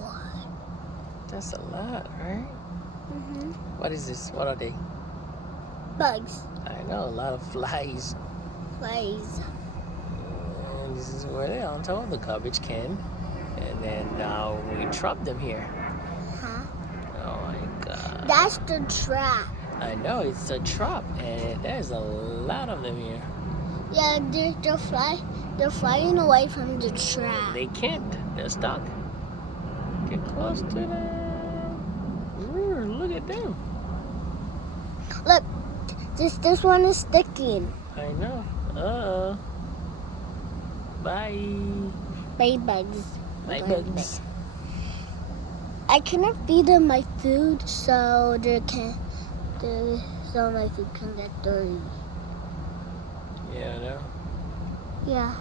What? That's a lot, right? Mm-hmm. What is this? What are they? Bugs. I know, a lot of flies. Flies. And this is where they're on top of the garbage can. And then now we drop them here. Huh? Oh my God. That's the trap. I know, it's a trap. And there's a lot of them here. Yeah, they're flying away from the trap. They can't. They're stuck. Get close to them. Ooh, look at them. Look, this one is sticking. I know. Uh-oh. Bye. Bye, bugs. Bye, bugs. I cannot feed them my food, so so my food can get dirty. Yeah, I know. Yeah.